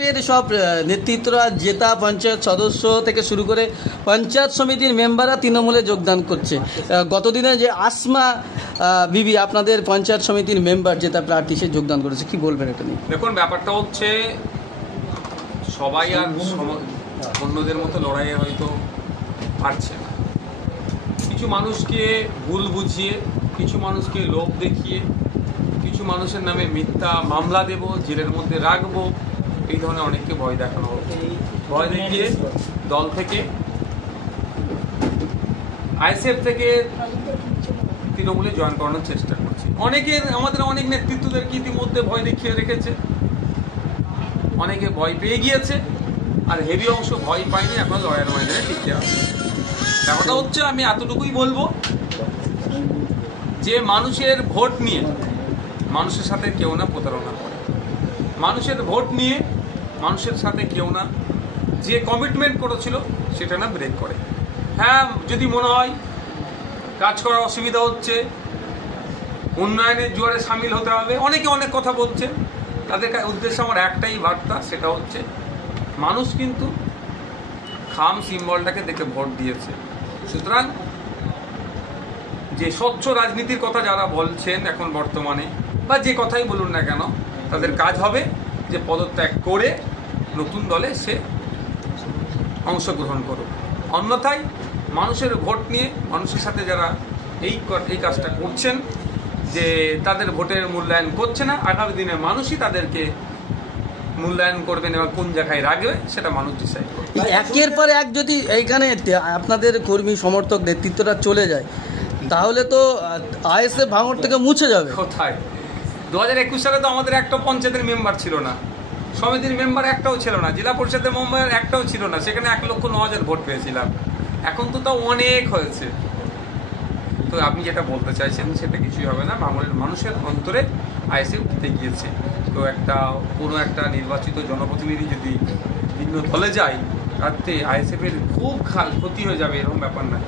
এর সব নেতৃত্বরা জেতা পঞ্চায়েত সদস্য থেকে শুরু করে পঞ্চায়েত সমিতির মেম্বাররা তৃণমূলে যোগদান করছে। গতদিনে যে আসমা বিবি আপনাদের পঞ্চায়েত সমিতির মেম্বার জেতা প্রার্থী সে যোগদান করেছে, কি বলবেন এটা নিয়ে? দেখুন, ব্যাপারটা হচ্ছে সবাই আর অন্যদের মতো লড়াইয়ে হয়তো পারছে না। কিছু মানুষকে ভুল বুঝিয়ে, কিছু মানুষকে লোভ দেখিয়ে, কিছু মানুষের নামে মিথ্যা মামলা দেব, জেলের মধ্যে রাখবো, এই ধরনের অনেককে ভয় দেখানো হচ্ছে। ভয় দেখিয়ে দল থেকে আইএসএফ থেকে তৃণমূলে জয়েন করানোর চেষ্টা করছে। আমাদের অনেক নেতৃত্বদেরকে ইতিমধ্যে ভয় দেখিয়ে রেখেছে, অনেকে ভয় পেয়ে গিয়েছে, আর হেভি অংশ ভয় পায়নি, এখন লড়াইয়ের ময়দানে টিকে আছে। ব্যাপারটা হচ্ছে, আমি এতটুকুই বলবো যে মানুষের ভোট নিয়ে মানুষের সাথে কেউ না প্রতারণা করে, মানুষের ভোট নিয়ে মানুষের সাথে কেউ না যে কমিটমেন্ট করেছিল সেটা না ব্রেক করে। হ্যাঁ, যদি মনে হয় কাজ করার অসুবিধা হচ্ছে, উন্নয়নের জোয়ারে সামিল হতে হবে, অনেকে অনেক কথা বলছে, তাদের উদ্দেশ্যে আমার একটাই বার্তা, সেটা হচ্ছে মানুষ কিন্তু খাম সিম্বলটাকে দেখে ভোট দিয়েছে। সুতরাং যে স্বচ্ছ রাজনীতির কথা যারা বলছেন এখন বর্তমানে, বা যে কথাই বলুন না কেন, তাদের কাজ হবে যে পদত্যাগ করে নতুন দলে সে অংশগ্রহণ করুক। অন্যথায় মানুষের ভোট নিয়ে মানুষের সাথে যারা এই কাজটা করছেন, যে তাদের ভোটের মূল্যায়ন করছে না, আগামী দিনে মানুষই তাদেরকে মূল্যায়ন করবেন এবং কোন জায়গায় রাখবে সেটা মানুষ ডিসাইড করবে। একের পর এক যদি এইখানে আপনাদের কর্মী সমর্থক নেতৃত্বটা চলে যায়, তাহলে তো আইএসএফ ভাঙড় থেকে মুছে যাবে। কোথায়? 2021 সালে তো আমাদের একটা পঞ্চায়েতের মেম্বার ছিল না, সমিতির মেম্বার একটাও ছিল না, জেলা পরিষদের মেম্বার একটাও ছিল না, সেখানে 1,09,000 ভোট পেয়েছিলাম। এখন তো তাও অনেক হয়েছে। তো আপনি যেটা বলতে চাইছেন সেটা কিছুই হবে না। ভাঙড়ের মানুষের অন্তরে আইএসএফ জিতে গিয়েছে। তো কোনো একটা নির্বাচিত জনপ্রতিনিধি যদি ভিন্ন দলে যায়, তাতে আইএসএফের খুব ক্ষতি হয়ে যাবে, এরকম ব্যাপার না।